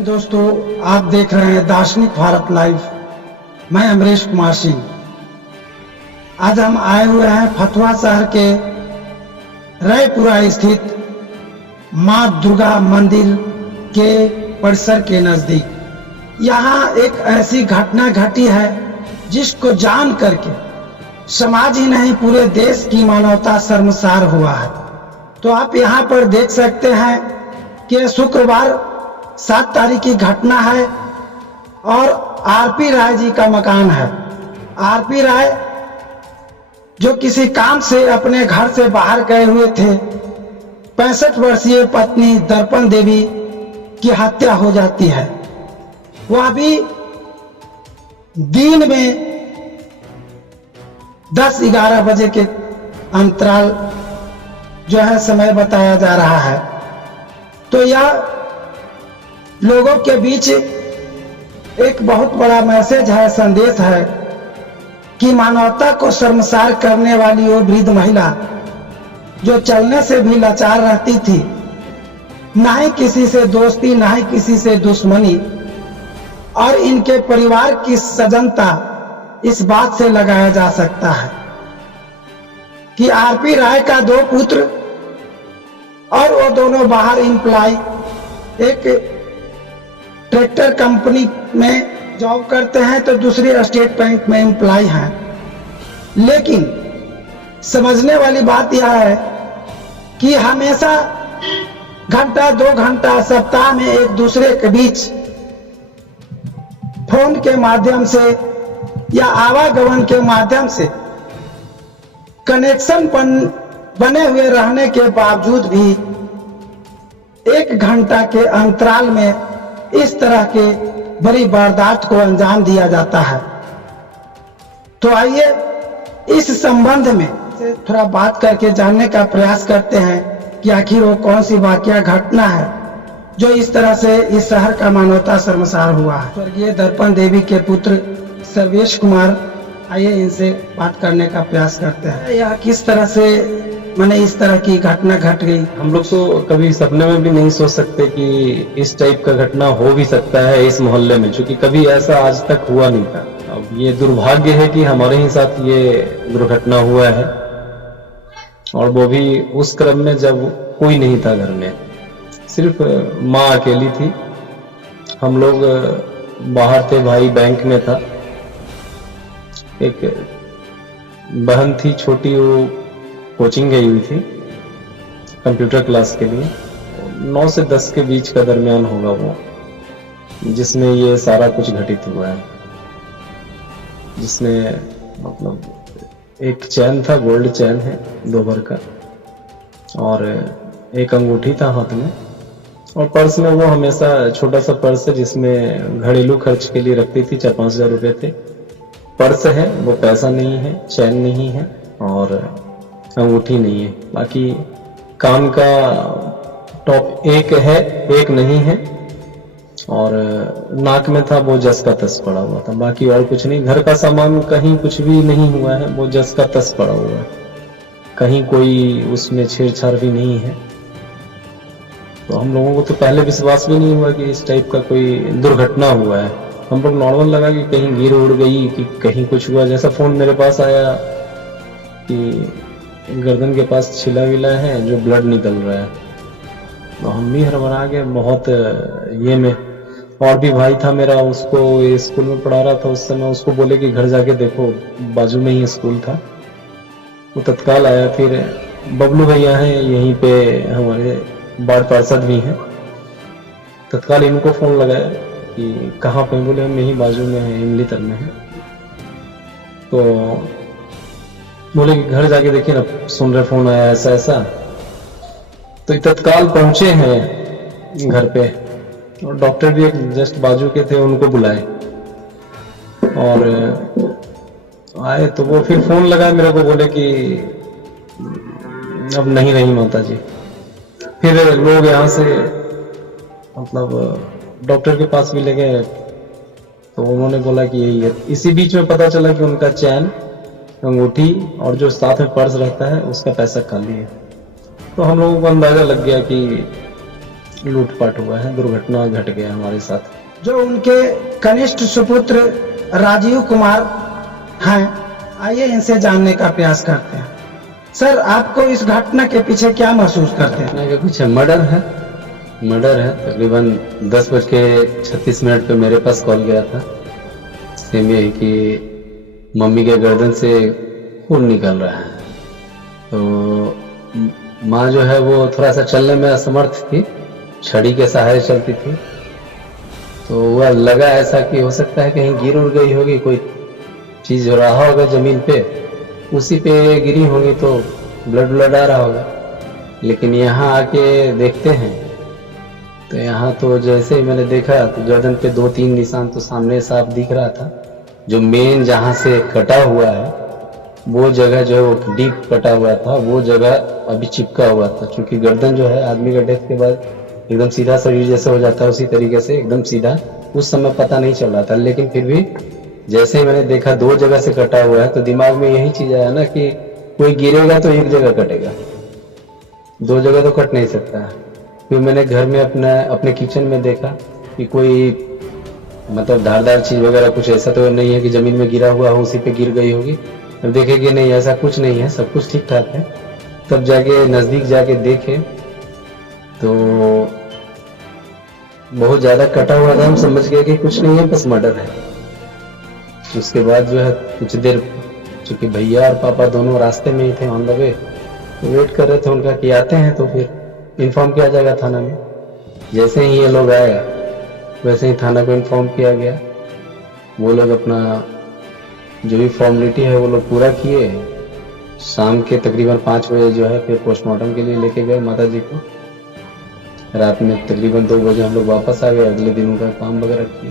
हैं दोस्तों, आप देख रहे हैं दार्शनिक भारत लाइव। मैं अमरीश कुमार सिंह। आज हम आए हुए हैं फतुहा शहर के रायपुरा स्थित मां दुर्गा मंदिर के परिसर के नजदीक। यहाँ एक ऐसी घटना घटी है जिसको जान करके समाज ही नहीं पूरे देश की मानवता शर्मसार हुआ है। तो आप यहाँ पर देख सकते हैं कि शुक्रवार 7 तारीख की घटना है और आरपी राय जी का मकान है। आरपी राय जो किसी काम से अपने घर से बाहर गए हुए थे, 65 वर्षीय पत्नी दर्पण देवी की हत्या हो जाती है। वह भी दिन में 10-11 बजे के अंतराल जो है समय बताया जा रहा है। तो यह लोगों के बीच एक बहुत बड़ा मैसेज है, संदेश है कि मानवता को शर्मसार करने वाली वो वृद्ध महिला जो चलने से भी लाचार रहती थी, ना ही किसी से दोस्ती ना ही किसी से दुश्मनी, और इनके परिवार की सजनता इस बात से लगाया जा सकता है कि आरपी राय का 2 पुत्र और वो दोनों बाहर एम्प्लॉय एक ट्रैक्टर कंपनी में जॉब करते हैं तो दूसरी स्टेट बैंक में एम्प्लॉय हैं। लेकिन समझने वाली बात यह है कि हमेशा घंटा 2 घंटा सप्ताह में एक दूसरे के बीच फोन के माध्यम से या आवागमन के माध्यम से कनेक्शन बने हुए रहने के बावजूद भी 1 घंटा के अंतराल में इस तरह के बड़ी वारदात को अंजाम दिया जाता है। तो आइए इस संबंध में थोड़ा बात करके जानने का प्रयास करते हैं कि आखिर वो कौन सी वाकया घटना है जो इस तरह से इस शहर का मानवता शर्मसार हुआ है। स्वर्गीय दर्पण देवी के पुत्र सर्वेश कुमार, आइए इनसे बात करने का प्रयास करते हैं। यह किस तरह से मैंने इस तरह की घटना घट गई? हम लोग तो कभी सपने में भी नहीं सोच सकते कि इस टाइप का घटना हो भी सकता है इस मोहल्ले में, क्योंकि कभी ऐसा आज तक हुआ नहीं था। अब ये दुर्भाग्य है कि हमारे ही साथ ये दुर्घटना हुआ है, और वो भी उस क्रम में जब कोई नहीं था घर में, सिर्फ माँ अकेली थी। हम लोग बाहर थे, भाई बैंक में था, एक बहन थी छोटी, वो कोचिंग गई हुई थी कंप्यूटर क्लास के लिए। 9 से 10 के बीच का दरमियान होगा वो, जिसमें ये सारा कुछ घटित हुआ है। जिसमें मतलब एक चैन था, गोल्ड चैन है 2 भर का, और एक अंगूठी था हाथ में, और पर्स में वो हमेशा छोटा सा पर्स है जिसमें घरेलू खर्च के लिए रखती थी। 4-5 हजार रुपए थे। पर्स है, वो पैसा नहीं है, चैन नहीं है और अंगूठी नहीं है। बाकी कान का टॉप एक है, एक नहीं है, और नाक में था वो जस का तस पड़ा हुआ था। बाकी और कुछ नहीं। घर का सामान कहीं कुछ भी नहीं हुआ है, वो जस का तस पड़ा हुआ है, कहीं कोई उसमें छेड़छाड़ भी नहीं है। तो हम लोगों को तो पहले विश्वास भी नहीं हुआ कि इस टाइप का कोई दुर्घटना हुआ है। हम लोग नॉर्मल लगा कि कहीं गिर उड़ गई, कि कहीं कुछ हुआ। जैसा फोन मेरे पास आया कि गर्दन के पास छिला विला है जो ब्लड निकल रहा है, तो हम भी हड़बड़ा गए बहुत। ये में और भी भाई था मेरा, उसको स्कूल में पढ़ा रहा था उस समय, उसको बोले कि घर जाके देखो, बाजू में ही स्कूल था। वो तत्काल आया। फिर बबलू भैया हैं यहीं पे, हमारे वार्ड पार्षद भी हैं, तत्काल इनको फोन लगाया कि कहाँ पे? बोले हम यहीं बाजू में है, इमली तर में है। तो बोले कि घर जाके देखिए ना, सुन रहे फोन आया ऐसा ऐसा। तो तत्काल पहुंचे हैं घर पे, और डॉक्टर भी एक जस्ट बाजू के थे, उनको बुलाए और आए। तो वो फिर फोन लगाए मेरे को, बोले कि अब नहीं रही माता जी। फिर लोग यहाँ से मतलब डॉक्टर के पास भी ले गए, तो उन्होंने बोला कि यही है। इसी बीच में पता चला कि उनका चैन, अंगूठी और जो साथ में पर्स रहता है उसका पैसा खाली है। तो हम लोगों को अंदाजा लग गया कि लूटपाट हुआ है, दुर्घटना घट गया हमारे साथ। जो उनके कनिष्ठ सुपुत्र राजीव कुमार हैं, आइए इनसे जानने का प्रयास करते हैं। सर, आपको इस घटना के पीछे क्या महसूस करते हैं? घटना के पीछे मर्डर है। तकरीबन 10:36 पे मेरे पास कॉल गया था। सेम यही कि मम्मी के गर्दन से खून निकल रहा है। तो माँ जो है वो थोड़ा सा चलने में असमर्थ थी, छड़ी के सहारे चलती थी। तो वह लगा ऐसा कि हो सकता है कहीं गिर उड़ गई होगी, कोई चीज हो रहा होगा जमीन पे, उसी पे गिरी होगी तो ब्लड आ रहा होगा। लेकिन यहाँ आके देखते हैं तो यहाँ तो जैसे ही मैंने देखा तो गर्दन पे 2-3 निशान तो सामने साफ दिख रहा था। जो मेन जहाँ से कटा हुआ है वो जगह जो है वो डीप कटा हुआ था, वो जगह अभी चिपका हुआ था। क्योंकि गर्दन जो है आदमी का डेथ के बाद एकदम सीधा शरीर जैसे हो जाता है, उसी तरीके से एकदम सीधा उस समय पता नहीं चल रहा था। लेकिन फिर भी जैसे ही मैंने देखा 2 जगह से कटा हुआ है तो दिमाग में यही चीज आया ना कि कोई गिरेगा तो एक जगह कटेगा, 2 जगह तो कट नहीं सकता है। फिर मैंने घर में अपने किचन में देखा कि कोई मतलब धारदार चीज वगैरह कुछ ऐसा तो नहीं है कि जमीन में गिरा हुआ हो उसी पे गिर गई होगी। अब देखे कि नहीं, ऐसा कुछ नहीं है, सब कुछ ठीक ठाक है। तब जाके नजदीक जाके देखे तो बहुत ज्यादा कटा हुआ था। हम समझ गए कि कुछ नहीं है, बस मर्डर है। उसके बाद जो है कुछ देर, चूंकि भैया और पापा दोनों रास्ते में ही थे, ऑन द वे, तो वेट कर रहे थे उनका कि आते हैं तो फिर इन्फॉर्म किया जाएगा थाना में। जैसे ही ये लोग आए वैसे ही थाना को इन्फॉर्म किया गया। वो लोग अपना जो भी फॉर्मेलिटी है वो लोग पूरा किए। शाम के तकरीबन 5 बजे जो है फिर पोस्टमार्टम के लिए लेके गए माता जी को। रात में तकरीबन 2 बजे हम लोग वापस आ गए। अगले दिन उनका काम वगैरह किए।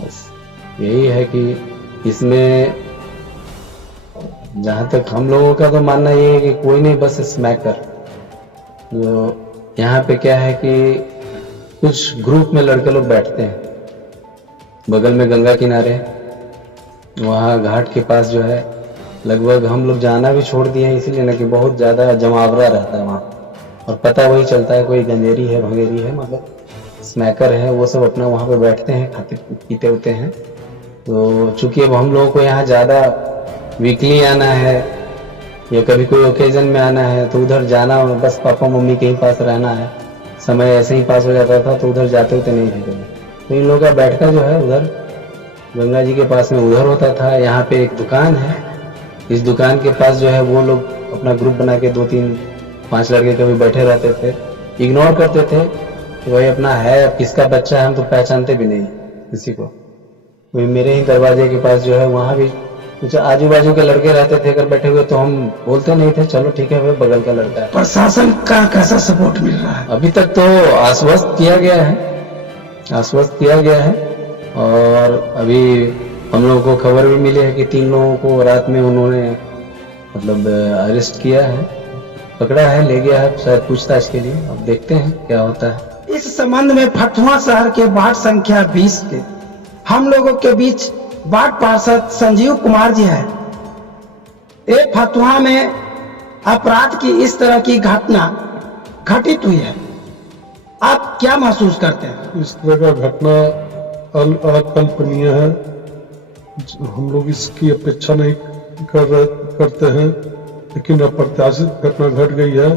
बस यही है कि इसमें जहां तक हम लोगों का तो मानना ये है कि कोई नहीं, बस स्मैकर। जो यहाँ पे क्या है कि कुछ ग्रुप में लड़के लोग बैठते हैं, बगल में गंगा किनारे, वहाँ घाट के पास जो है लगभग हम लोग जाना भी छोड़ दिए हैं इसलिए ना कि बहुत ज्यादा जमावड़ा रहता है वहाँ, और पता वही चलता है कोई गंजेरी है, भंगेरी है, मतलब स्मैकर है, वो सब अपना वहाँ पे बैठते हैं, खाते पीते होते हैं। तो चूंकि अब हम लोगों को यहाँ ज्यादा वीकली आना है या कभी कोई ओकेजन में आना है तो उधर जाना, बस पापा मम्मी के ही पास रहना है, समय ऐसे ही पास हो जाता था तो उधर जाते होते नहीं थे कभी। तो इन लोगों का बैठका जो है उधर गंगा जी के पास में उधर होता था। यहाँ पे एक दुकान है, इस दुकान के पास जो है वो लोग अपना ग्रुप बना के 2-3-5 लड़के कभी बैठे रहते थे, इग्नोर करते थे। वही अपना है, किसका बच्चा है हम तो पहचानते भी नहीं किसी को। वही मेरे ही दरवाजे के पास जो है वहाँ भी कुछ आजू बाजू के लड़के रहते थे, अगर बैठे हुए तो हम बोलते नहीं थे, चलो ठीक है भाई बगल का लड़का है। प्रशासन का कैसा सपोर्ट मिल रहा है? अभी तक तो आश्वस्त किया गया है, और अभी हम लोगों को खबर भी मिली है कि 3 लोगों को रात में उन्होंने मतलब अरेस्ट किया है, पकड़ा है, ले गया है शायद पूछताछ के लिए। अब देखते हैं क्या होता है। इस संबंध में फतुहा शहर के वार्ड संख्या 20 के हम लोगों के बीच वार्ड पार्षद संजीव कुमार जी है। एक फतुहा में अपराध की इस तरह की घटना घटित हुई है, आप क्या महसूस करते हैं? इस तरह का घटना अकल्पनीय है। हम लोग इसकी अपेक्षा नहीं करते हैं, लेकिन अप्रत्याशित घटना घट गई है।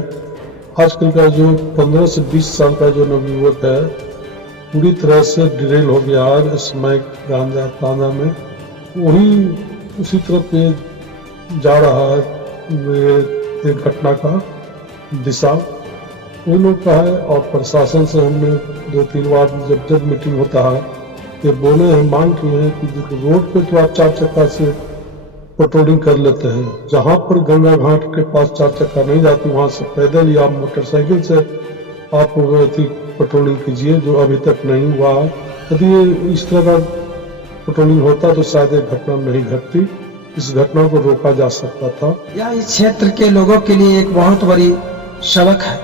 आजकल का जो 15 से 20 साल का जो नवयुवक है पूरी तरह से डिरेल हो गया है स्मैक गांजा में, वही उसी तरफ जा रहा है घटना का दिशा वही लोग का है। और प्रशासन से हमने 2-3 बार जब मीटिंग होता है ये बोले हैं, मांग किए हैं कि रोड पे तो आप 4 चक्का से पेट्रोलिंग कर लेते हैं, जहां पर गंगा घाट के पास 4 चक्का नहीं जाती वहां से पैदल या मोटरसाइकिल से आप पेट्रोलिंग कीजिए, जो अभी तक नहीं हुआ है। यदि इस तरह का पेट्रोलिंग होता तो शायद ये घटना नहीं घटती, इस घटना को रोका जा सकता था। यह इस क्षेत्र के लोगों के लिए एक बहुत बड़ी सबक है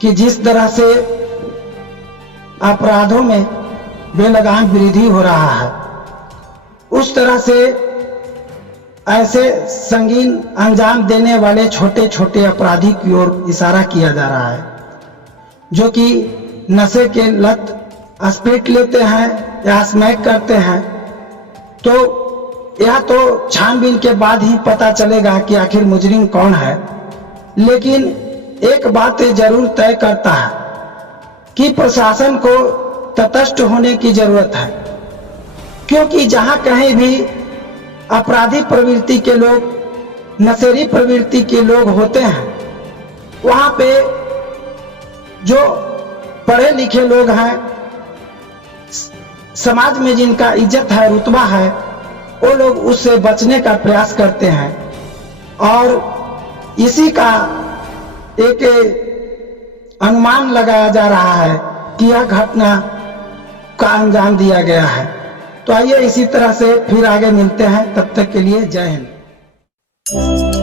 कि जिस तरह से अपराधों में बेलगाम वृद्धि हो रहा है, उस तरह से ऐसे संगीन अंजाम देने वाले छोटे छोटे अपराधी की ओर इशारा किया जा रहा है। जो कि नशे के लत स्प्रिट लेते हैं या स्मैक करते हैं, तो यह तो छानबीन के बाद ही पता चलेगा कि आखिर मुजरिम कौन है। लेकिन एक बात जरूर तय करता है कि प्रशासन को तटस्थ होने की जरूरत है, क्योंकि जहां कहीं भी अपराधी प्रवृत्ति के लोग, नशेड़ी प्रवृत्ति के लोग होते हैं, वहां पे जो पढ़े लिखे लोग हैं, समाज में जिनका इज्जत है, रुतबा है, वो लोग उससे बचने का प्रयास करते हैं। और इसी का एक अनुमान लगाया जा रहा है कि यह घटना का अंजाम दिया गया है। तो आइए इसी तरह से फिर आगे मिलते हैं, तब तक के लिए जय हिंद।